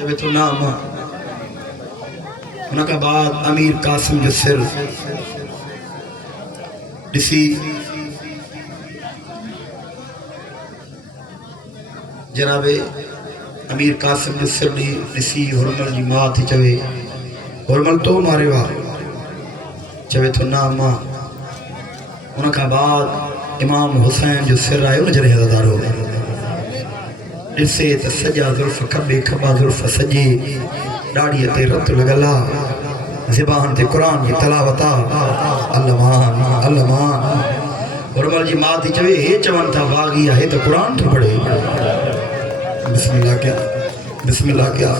چوے تو نام ان کا بعد امیر قاسم جو سر ڈسی جناب امیر قاسم جو سر ڈسی ہرمل جی ماں تھی چوے ہرمل تو مارے وا چوے تو نام ان کا بعد امام حسین جو سر آئے ان جرے حضادارو ڈسے تا سجا ظلف کبے کبا ظلف سجے ڈاڑی تے رت لگلا زبان تے قرآن کی تلاوتا اللہمان اللہمان ہرمل جی ماں تھی چوے ہے چون تھا واغیا ہے تو قرآن تو پڑھے بسم اللہ کیا بسم اللہ کیا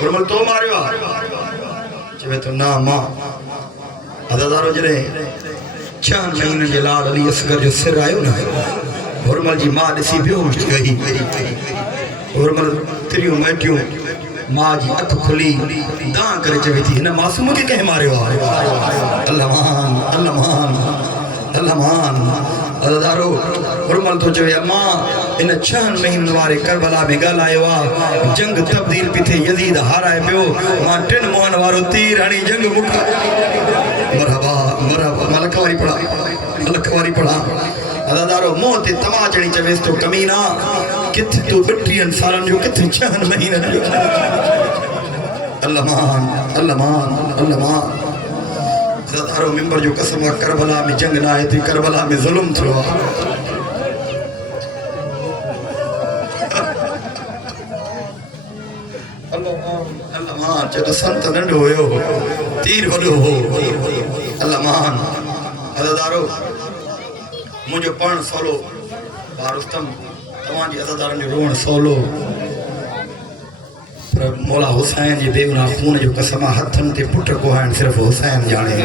ہرمل تو مارے وا چوے تو نا ماں عددارو جرے 6 مہینے جے لال علی اصغر جو سر آئے نا ہرمل جی ماں ڈسی بیوش گئی ہرمل تریوں میٹیوں ماں جی اکھ کھلی دان کرے چوے تھی ہنا معصوم کے کہیں مارے وا اللہمان اللہمان اللہمان عددارو ہرمل تو چوے ماں ان 6 مہین وارے کربلا میں گل آئے وا جنگ تبدیل پی تھے یزید ہارائے پیو ماں 3 موہن وارو تیر ہنی جنگ مکھا مرحبا مرحبا ملکواری پڑھا عددارو موت تماچڑی چویس تو کمینہ کتھ تو بٹرین سالن جو کتھ 6 مہینہ اللہمان اللہمان اللہمان عددارو ممبر جو قسم وا کربلا میں جنگ نہ آئے تھی کربلا میں ظلم تھو اللہمان چاہتا سنت ننڈ ہوئے ہو تیر وڈو ہو اللہمان عددارو مجھے پڑھن سولو بارستم تمام جی عزدارن جو روڑ سولو مولا حسین جی بے گناہ خون جو قسمہ ہتھن تے پٹر کو ہائن صرف حسین جانے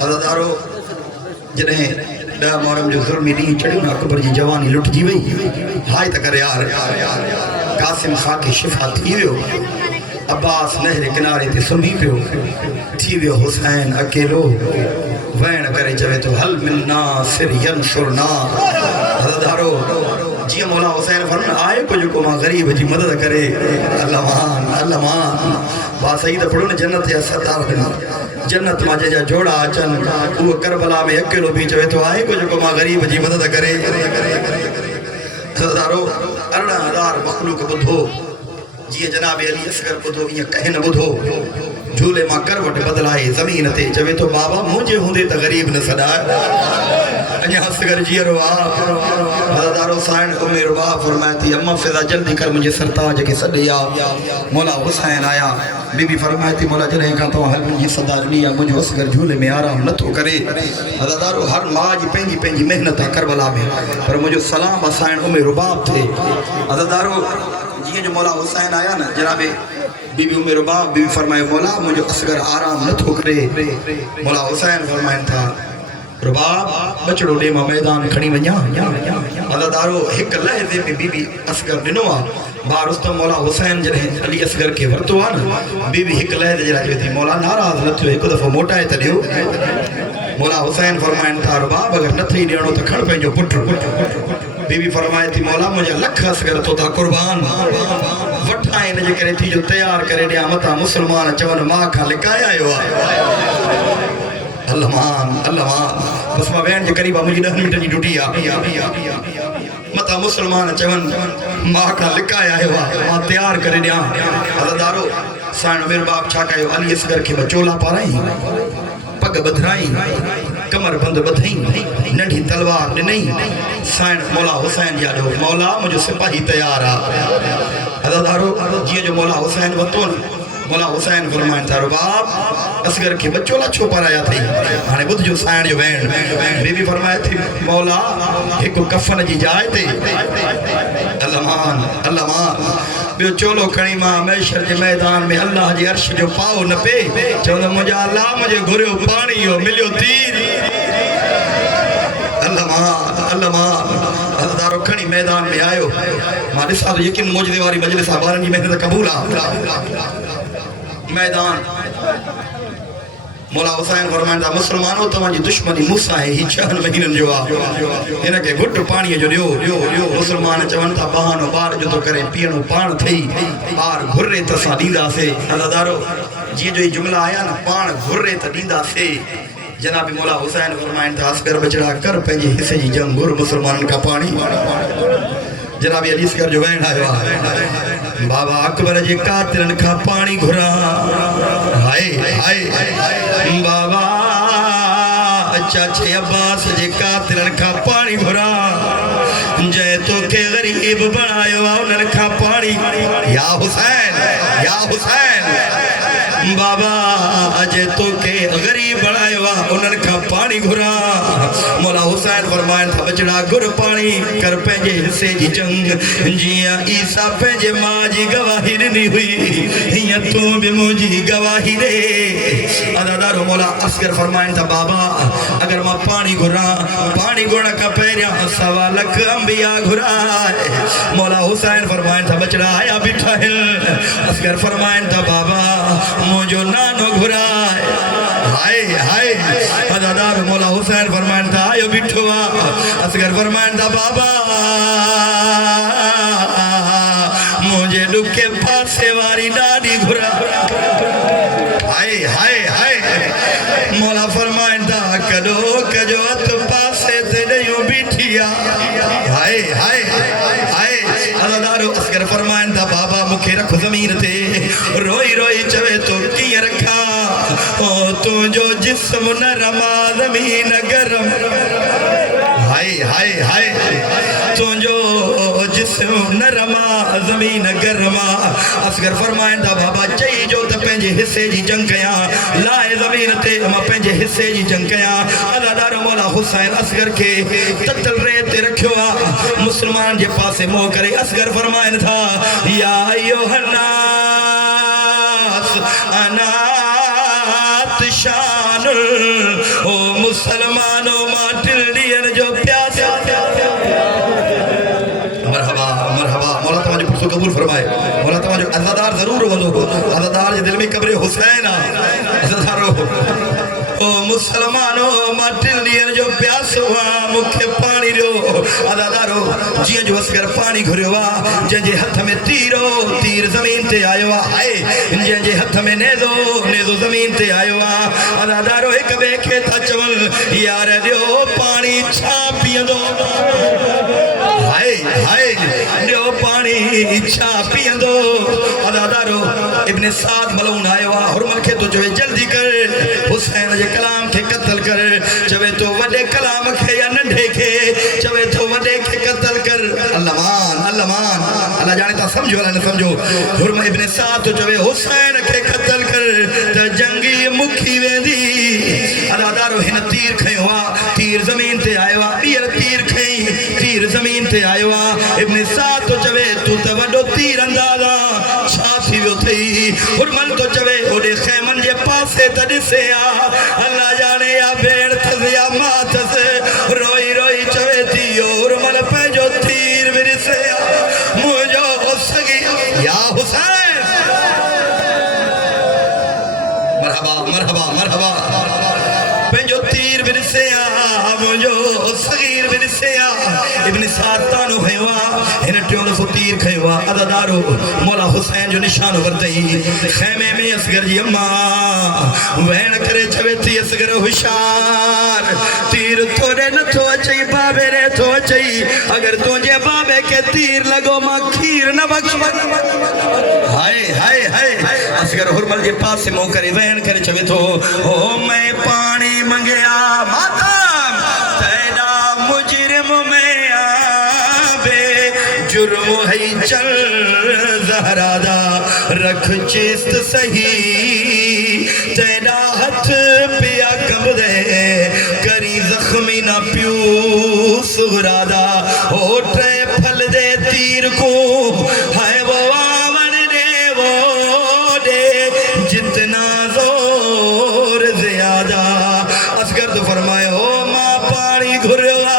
عزدارو جنہیں ڈا محرم جو ظلمی نہیں چڑھیں اکبر جی جوانی لٹ جی وئی ہائی تکر یار قاسم خاکی شفا تھی ویو عباس نہر کنارے تے سمی پیو تھی ویو حسین اکیلو وین کرے چوے تو حل من ناصر ینصرنا عزدارو جی مولا حسین فرمائے آئے کو جو کو ماں غریب جی مدد کرے اللہمان اللہمان با سعید پڑھو نے جنت یا ستار جنت ماں جا جوڑا آچن وہ کربلا میں اکیلو بھی چوے تو آئے کو جو کو ماں غریب جی مدد کرے عزدارو 18,000 مخلوق بدھو جی جناب علی اصغر بدھو یہ کہن بدھو جھولے ماں کروٹ بدلائے زمین تے چوے تو بابا مجھے ہوندے تا غریب نہ صدائے انہیں اصغر جی روا عزدارو سائن امیر روا فرمائے تھی اماں فضا جلدی کر مجھے سرتاج کے صدیا مولا حسین آیا بی بی فرمائے تھی مولا جنہیں کہا تو حل مجھے صدا لیا مجھے اصغر جھولے میں آرام نہ تو کرے عزدارو ہر ماں جی پینجی محنت کربلا میں پر مجھے سلام سائن امیر رباب تھے عزدارو جی جو مولا حسین آیا نا جناب بی بی امیر رباب بی بی فرمائے مولا مجھے اصغر آرام نہ تو کرے مولا حسین فرمائن تھا رباب بچڑو دے ماں میدان کھڑی ونیا عزدارو ایک لحظے میں بی بی اصغر دنوا بارستم مولا حسین جنہیں علی اصغر کے ورتو آنا بی بی ایک لحظے جنہیں جو تھی مولا ناراض نہ تھو ایک دفعہ موٹا ہے تلیو مولا حسین فرمائن تھا رباب اگر نہ تھی ڈیڑو تو کھڑ پہنجو پٹر بی بی فرمائے تھی مولا مجھے لکھ اصغر تو تا قربان وٹھائیں نجے کرے تھی جو تیار کرے دیا متا مسلمان چون ماں کھا لکایا ہوا اللہمان اللہمان بس ماں بین جے قریبا مجھے 10 منٹ جی ڈوٹی متا مسلمان چون ماں کا لکایا ہوا ماں تیار کرے دیا عزدارو سائن امیر باپ چھاکا ہے علی اصغر کے بچولا پارائیں پگ بدھرائیں کمر بند بدھائیں ننڈی تلوار نہیں سائن مولا حسین یادو مولا مجھے سپاہی تیار عزدارو جی جو مولا حسین وطن مولا حسین فرمائن تھا رباب اصغر کے بچولا چھو پر آیا تھی ہانے بدھ جو سائن جو بین بی بی فرمائے تھی مولا ایک کفن جی جائے تھی اللہمان اللہمان بیو چولو کھڑی ماں میشر جی میدان میں اللہ جی عرش جو پاؤ نہ پے چوندہ مجھے اللہ مجھے گھریو پانی ہو ملیو تیر اللہمان اللہمان عزدارو کھڑی میدان میں آئیو ماں ڈسا تو یقین موجدے واری مجلس آبارن جی محنت قبولا میدان مولا حسین فرمائن دا مسلمانوں تمہاں جی دشمنی موسیٰ ہے ہی 6 مہینن جو آ انہاں کے گھٹ پانی جو دیو مسلمان چون تا بہانو بار جو تو کریں پیانو پان تھئی آر گھرے تسا دیندہ سے عزادارو جی جو یہ جملہ آیا نا پان گھرے تا دیندہ سے جناب مولا حسین فرمائن تا عسکر بچڑا کر پہنجے حصے جی جنگ گر مسلمان کا پانی جناب علی اصغر جو وین آیا بابا اکبر جے قاتلن کا پانی گھرا ہائے ہائے بابا چاچے عباس جے قاتلن کا پانی گھرا جے تو کے غریب بنائے انہن کا پانی یا حسین بابا جے تو کے غریب بنائے انہن کا پانی گھرا مولا حسین فرمائن تھا بچڑا گر پانی کر پہنجے حصے جی جنگ جیاں عیسیٰ پہنجے ماں جی گواہی نہیں ہوئی یا تو بھی مجھے گواہی دے عزادارو مولا اصغر فرمائن تھا بابا اگر ماں پانی گھرا کا پیریا 1.25 لکھ انبیاء گھرا مولا حسین فرمائن تھا بچڑا آیا بیٹھا ہے اصغر فرمائن تھا بابا مجھو نانو گھرا ہائے عزادار مولا حسین فرمائن تھا آئیو بیٹھوا اصغر فرمائن تھا بابا مجھے لکے پاسے واری ڈاڈی گھرا ہائے مولا فرمائن تھا کدو کجو ات پاسے تے نہیں بیٹھیا ہائے عزادارو اصغر فرمائن تھا بابا مکھے رکھ زمین تے روئی چوے تو کیا رکھا تو جو جسم نرما زمین گرم ہائے تو جو جسم نرما زمین گرما اصغر فرمائن تھا بابا چاہی جو تا پہنجے حصے جی جنگ کیا لائے زمین تے اما پہنجے حصے جی جنگ کیا عزادار مولا حسین اصغر کے تتل ریتے رکھوا مسلمان جے پاسے مو کرے اصغر فرمائن تھا یا ایوہ الناس انات شان او مسلمانوں ماتل دین جو پیاس مرحبا مولا تمہاں جو پرسو قبول فرمائے مولا تمہاں جو عزادار ضرور ہو عزادار جے دل میں قبر حسین عزادارو او مسلمانوں ماتل دین جو پیاس ہوا مکھے پانی رو عزادارو جیاں جو اصغر پانی گھروا جن جے ہتھ میں تیر زمین تے آئیوا جن جے ہتھ میں نیزو زمین تے آئیوا عزادارو ایک بے کے تھا چول یار دیو پانی چھا پیاں دو ہائے دیو پانی چھا پیاں دو عزادارو ابن سعد ملون آئیوا حرمت کے تو جو جلدی کر حسین جے کلام کے قتل کر چوے تو وڈے کلام کے یا ننڈے کے چوے تو وڈے کے قتل کر اللہ مان اللہ جانے تا سمجھو اللہ نے سمجھو حرم ابن سعد تو چوے حسین کے قتل کر تا جنگی مکھی ویندی عزادارو ہن تیر کھیوا تیر زمین تے آئیوا بیر تیر کھئی تیر زمین تے آئیوا ابن سعد تو چوے تو تا وڈو تیر اندازا چھاتی ویو تھی حرمن تو چوے اوڈے خیمن جے پاسے تا ڈسے اللہ جانے یا بھیڑ تھز یا ماں تھز روئی چوے تھی اور مل پہ جو تیر میری سے مجھو سگی یا حسین مرحبا پہ جو تیر میری سے مجھو صغیر میری سے ابن ساتانو خیوا انٹیون سو تیر خیوا عزادارو مولا حسین جو نشان ورتئی خیمے میں اصغر جی اماں وین کرے چھوے تھی اصغر ہوشار تیر تھوڑے نہ تھو چاہی بابے رے تھو چاہی اگر تجھے بابے کے تیر لگو ماں کھیر نہ بخش ہائے اصغر حرمل جی پاس سے مو کرے وین کرے چھوے تھو او میں پانی منگیا ماتم تیدا مجرم میں آبے جرم ہے چل زہرادہ رکھ چیست صحیح تیدا ہتھ پیا کب دے کری زخمی نہ پیو سغرادہ ہوٹے پھل دے تیر کو ہے وہ آون دے وہ دے جتنا زور زیادہ اصغر تو فرمائے ہو ماں پانی گھروا